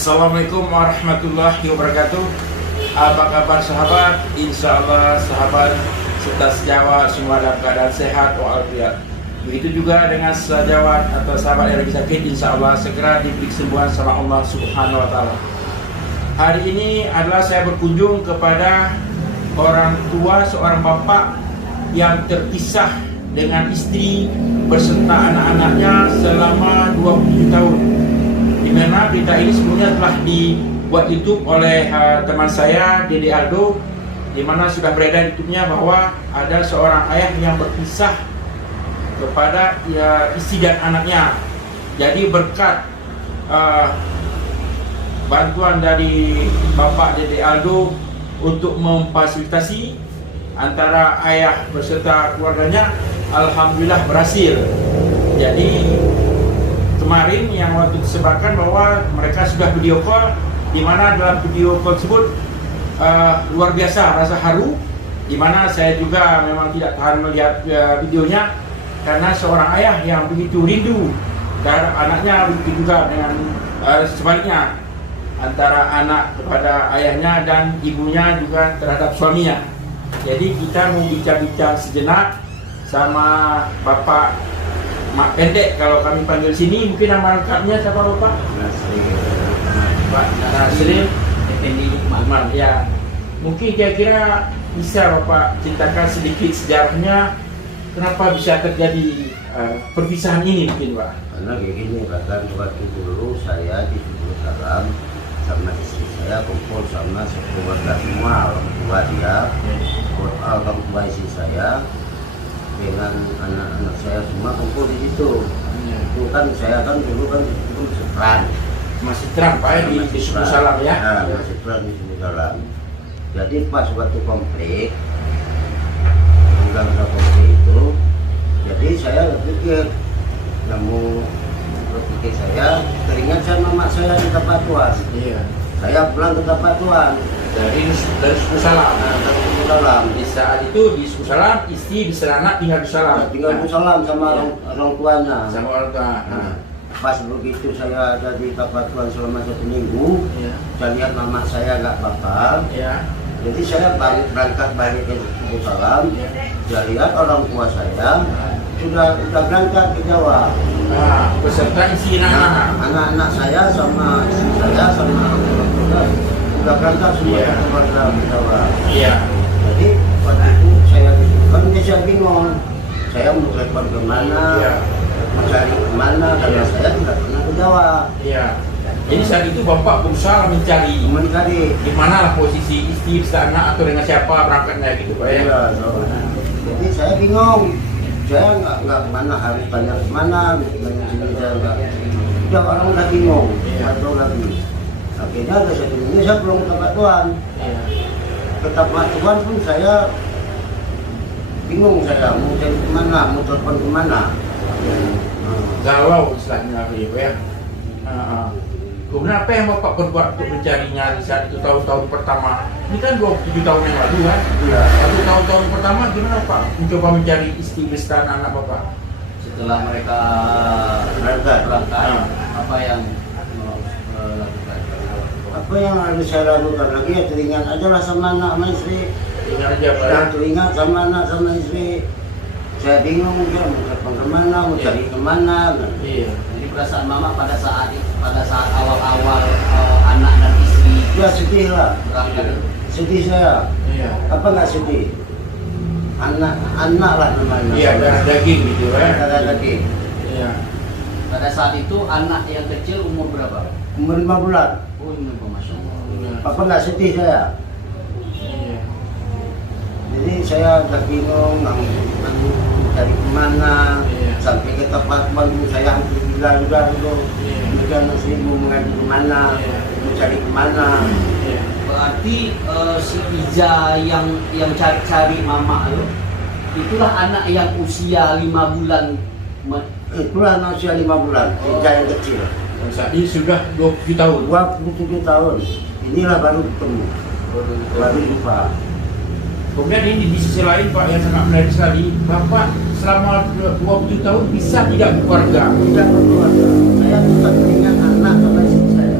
Assalamualaikum warahmatullahi wabarakatuh. Apa kabar sahabat? Insya Allah sahabat serta sejawat semua dalam keadaan sehat walafiat. Begitu juga dengan sejawat atau sahabat yang lagi sakit, insya Allah segera diberi kesembuhan sama Allah Subhanahu wa Ta'ala. Hari ini adalah saya berkunjung kepada orang tua seorang bapak yang terpisah dengan istri beserta anak-anaknya selama 27 tahun. Di mana berita ini sebelumnya telah dibuat YouTube oleh teman saya Dede Aldo, di mana sudah beredar YouTube-nya bahwa ada seorang ayah yang berpisah kepada istri dan anaknya. Jadi berkat bantuan dari Bapak Dede Aldo untuk memfasilitasi antara ayah beserta keluarganya, alhamdulillah berhasil. Jadi kemarin yang waktu disebarkan bahwa mereka sudah video call, di mana dalam video call tersebut luar biasa rasa haru, di mana saya juga memang tidak tahan melihat videonya karena seorang ayah yang begitu rindu terhadap anaknya, begitu juga dengan sebaliknya antara anak kepada ayahnya dan ibunya juga terhadap suaminya. Jadi kita mau bincang-bincang sejenak sama Bapak Mak Pendek kalau kami panggil sini. Mungkin nama lengkapnya siapa Bapak? Pak Nasrin Effendi Lukman. Ya, mungkin kira-kira bisa Bapak ceritakan sedikit sejarahnya kenapa bisa terjadi perpisahan ini mungkin Pak? Karena kayak gini, bahkan waktu dulu saya di Darussalam sama istri saya kumpul sama sekeluarga semua, orang tua dia, orang tua istri saya dengan anak-anak saya semua kumpul di situ. Itu kan saya kan dulu kan itu masih terang Pak ya, di Darussalam ya? Nah, masih terang di Darussalam. Jadi pas waktu konflik, konflik itu, jadi saya berpikir, berpikir saya teringat sama mak saya di tempat tuan. Iya. Saya pulang ke tempat tuan dari Darussalam. dari Darussalam. Di saat itu di Darussalam, istri beserta anak tinggal di Darussalam. Tinggal di Darussalam sama orang tuanya. Sama orang tua. Pas begitu saya ada di tempat tuan selama 1 minggu, saya lihat mama saya nggak apa-apa. Jadi saya berangkat balik ke Darussalam. Saya lihat orang tua saya sudah berangkat ke Jawa. Beserta istri anak-anak saya sama istri saya sama orang tua sudah berangkat semua ke Jawa. Jadi waktu itu saya kan saya bingung, saya mau telepon kemana, mau cari kemana, karena saya tidak pernah ke Jawa. Jadi saat itu Bapak berusaha mencari di mana lah posisi istri, anak atau dengan siapa berangkatnya gitu Pak ya. Jadi saya bingung, saya nggak kemana, harus tanya kemana, saya nggak. Udah orang udah bingung, nggak tahu lagi. Akhirnya ada 1 minggu saya belum ke tempat tuan. Ke tempat tuan pun saya bingung, saya mau cari kemana, mau telepon kemana. Galau istilahnya ya. Kemudian apa yang Bapak berbuat untuk mencarinya di saat itu tahun-tahun pertama? Ini kan 27 tahun yang lalu kan? Iya. Waktu tahun-tahun pertama gimana Pak? Mencoba mencari istri beserta anak Bapak? Setelah mereka Berangkat. apa yang lakukan? Apa yang harus saya lakukan lagi ya, teringat aja lah sama anak sama istri. Ingat aja Pak. Sudah teringat sama anak sama istri. Saya bingung ya, mau telepon kemana, mau cari kemana. Iya. Jadi perasaan mama pada saat awal-awal anak dan istri Ya sedih lah, berangkat. sedih saya. Iya. Apa nggak sedih? Anak lah namanya. Iya, darah daging gitu kan? Darah daging. Iya. Pada saat itu anak yang kecil umur berapa? Umur 5 bulan. Oh, ini Masya Allah. Apa nggak sedih saya? Iya. Jadi saya udah bingung, nggak mau cari kemana. Iya. Sampai ke tempat teman saya hampir bilang juga dulu. Kemudian masih mau mengadu kemana, mau cari kemana. Iya. Berarti si Iza yang cari mama lo, itulah anak yang usia 5 bulan. Itulah usia 5 bulan, yang kecil. Dan saat ini sudah 27 tahun. 27 tahun. Inilah baru ketemu, baru jumpa. Kemudian ini di sisi lain Pak yang sangat menarik sekali, Bapak selama 27 tahun bisa tidak berkeluarga. Tidak berkeluarga. Saya tetap dengan anak sama istri saya.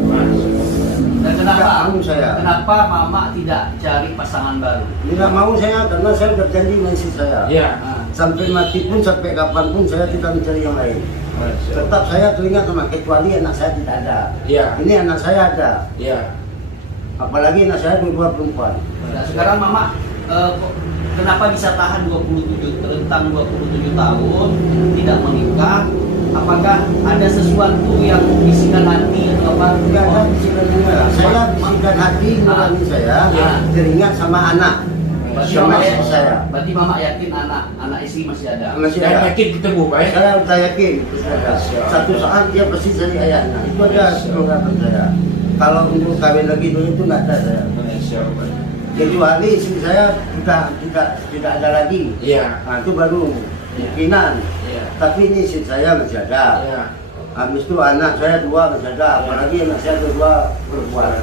Kenapa? mau saya. Kenapa mama tidak cari pasangan baru? Tidak mau saya karena saya udah janji dengan istri saya. Iya. Nah, Sampai mati pun, sampai kapanpun saya tidak mencari yang lain. Tetap saya teringat sama, kecuali anak saya tidak ada. Iya. Ini anak saya ada. Iya. Apalagi anak saya dua perempuan. nah, sekarang mama kenapa bisa tahan 27 tahun tidak menikah? Apakah ada sesuatu yang bisikan hati atau apa? Tidak ada bisikan juga. Saya bisikan hati nurani saya Ya. teringat sama anak. Berarti Sama mama, istri saya. berarti mama yakin anak istri masih ada. Masih Dan ada. yakin ketemu Pak ya? Saya udah yakin masih ada. Satu saat dia pasti cari ayahnya. Itu ada program saya. Kalau untuk kawin lagi dulu itu nggak ada saya. Kecuali istri saya tidak ada lagi. Iya. Nah, itu baru kemungkinan. Iya. Tapi ini istri saya masih ada. Iya. Habis itu anak saya dua masih ada. Apalagi anak saya dua perempuan.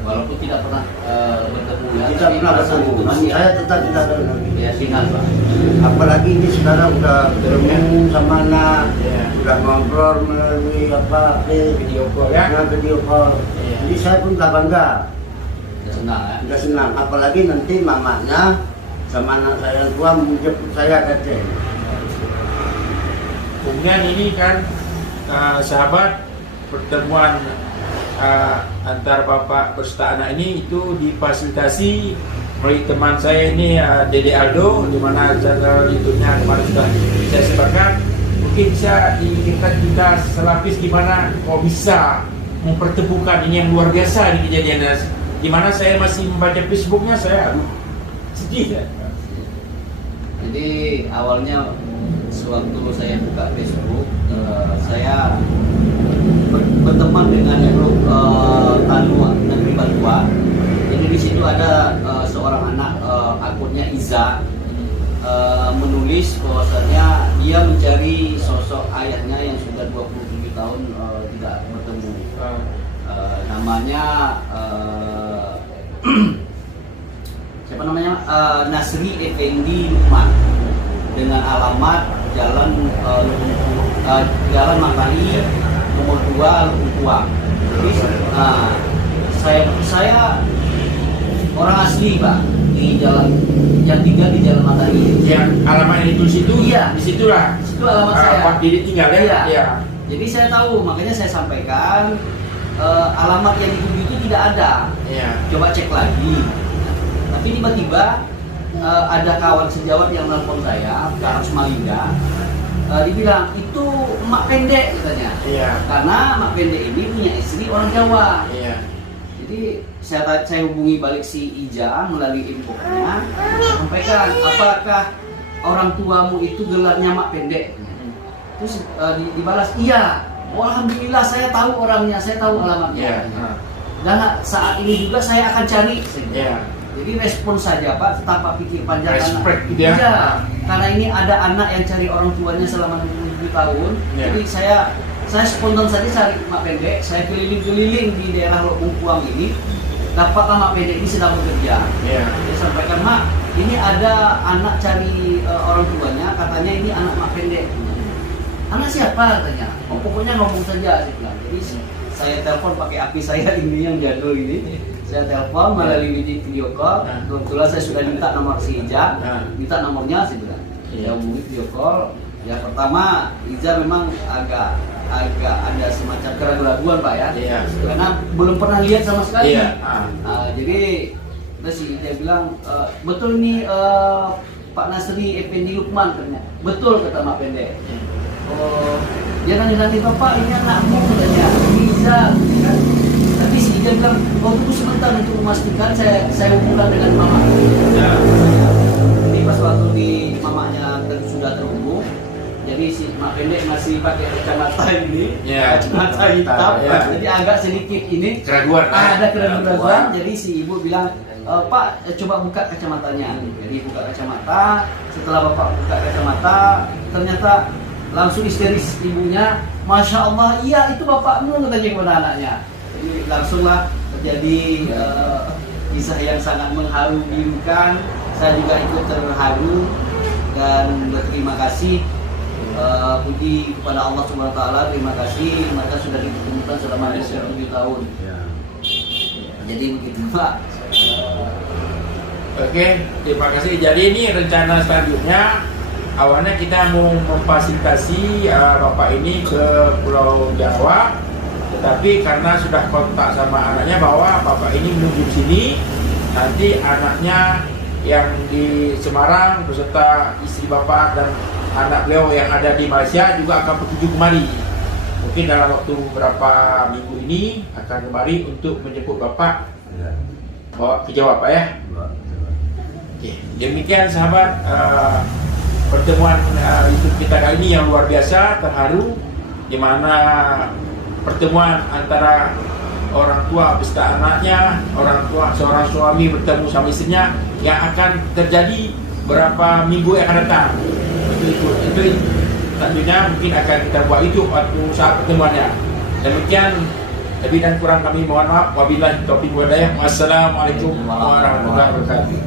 Walaupun tidak pernah bertemu ya. Tidak tapi pernah perasaan bertemu. itu masih Saya tetap tidak ada lagi. keyakinan Pak. Apalagi ini sekarang udah bertemu sama anak, Iya. udah ngobrol melalui Video call ya. video call. Iya. Jadi saya pun udah bangga, Ya, senang ya. udah senang. Apalagi nanti mamanya sama anak saya yang tua menjemput saya ke. Kemudian ini kan sahabat, pertemuan antara bapak berserta anak ini itu difasilitasi oleh teman saya ini Dede Aldo, di mana channel YouTube-nya kemarin sudah saya sebarkan. Mungkin bisa diinginkan kita selapis gimana kok bisa mempertemukan ini yang luar biasa di kejadiannya. Di mana saya masih membaca Facebooknya, saya sedih ya. Jadi awalnya sewaktu saya buka Facebook, saya berteman dengan grup Tanu Negeri Bantua. Jadi di situ ada seorang anak, akunnya Iza, menulis bahwasanya dia mencari sosok ayahnya yang sudah 27 tahun tidak bertemu. Namanya siapa namanya? Nasri Effendi Lukman, dengan alamat Jalan Makali nomor 2 Lengkuang. Jadi saya orang asli Pak, di jalan yang tinggal di Jalan Makali. Yang alamat yang ditulis itu, Iya. disitulah Di situ alamat saya. Pak Dede tinggal ya. Iya. Iya. Jadi saya tahu, makanya saya sampaikan alamat yang dituju itu tidak ada. Iya. Coba cek lagi. Tapi tiba-tiba ada kawan sejawat yang nelfon saya ke arah Samarinda. Dibilang itu emak pendek katanya. Iya. Karena emak pendek ini punya istri orang Jawa. Iya. Jadi saya hubungi balik si Ija melalui infonya, sampaikan apakah orang tuamu itu gelarnya mak pendek. Terus dibalas iya. Oh, alhamdulillah saya tahu orangnya, saya tahu alamatnya. Iya. Dan saat ini juga saya akan cari. Iya. Jadi respon saja Pak, tanpa pikir panjang. Respect gitu ya. Iya, karena ini ada anak yang cari orang tuanya selama 27 tahun. Iya. Jadi saya spontan saja cari mak pendek. Saya keliling-keliling di daerah Lok Bungkuang ini. Dapatlah mak pendek ini sedang bekerja. Iya. Saya sampaikan, mak, ini ada anak cari orang tuanya, katanya ini anak mak pendek. Anak siapa katanya? Oh, pokoknya ngomong saja, saya bilang. Jadi saya telepon pakai api saya ini yang jadul ini. Saya telepon melalui video call. Kebetulan saya sudah minta nomor si Ija, minta nomornya, saya bilang. Saya hubungi video call. Ya pertama, Ija memang agak ada semacam keraguan Pak ya. Iya. Karena belum pernah lihat sama sekali. Iya. Jadi terus dia bilang betul nih Pak Nasri Effendi Lukman katanya. Betul kata Mak Pendek. Oh, dia nanti Bapak ini anakmu katanya, Iza kan. Tapi si Ija bilang, oh tunggu sebentar untuk memastikan, saya hubungkan dengan mama. Ya. Jadi pas waktu di mamanya sudah terhubung, jadi si Mak Pendek masih pakai kacamata ini, Ya. kacamata hitam, Ya. jadi agak sedikit ini Keraguan. ada keraguan. Jadi si ibu bilang, Pak coba buka kacamatanya. Jadi buka kacamata. Setelah bapak buka kacamata, ternyata langsung histeris ibunya. Masya Allah, iya itu bapakmu katanya kepada anaknya. Jadi langsunglah terjadi kisah yang sangat mengharu-harukan. Saya juga ikut terharu dan berterima kasih. Puji kepada Allah Subhanahu wa taala, terima kasih mereka sudah ditemukan selama 27 tahun. Ya. Jadi begitu Pak. Oke, terima kasih. Jadi ini rencana selanjutnya, awalnya kita mau memfasilitasi Bapak ini ke Pulau Jawa, tetapi karena sudah kontak sama anaknya bahwa Bapak ini menuju sini, nanti anaknya yang di Semarang beserta istri Bapak dan anak beliau yang ada di Malaysia juga akan bertuju kemari. Mungkin dalam waktu beberapa minggu ini akan kemari untuk menjemput Bapak bawa ke Jawa, Pak ya. Oke, demikian sahabat pertemuan YouTube kita kali ini yang luar biasa, terharu, di mana pertemuan antara orang tua beserta anaknya, orang tua seorang suami bertemu sama istrinya yang akan terjadi beberapa minggu yang akan datang. Itu tentunya mungkin akan kita buat itu waktu saat pertemuannya. Demikian, lebih dan kurang kami mohon maaf. Wabillahi taufiq wal hidayah. Wassalamualaikum warahmatullahi wabarakatuh.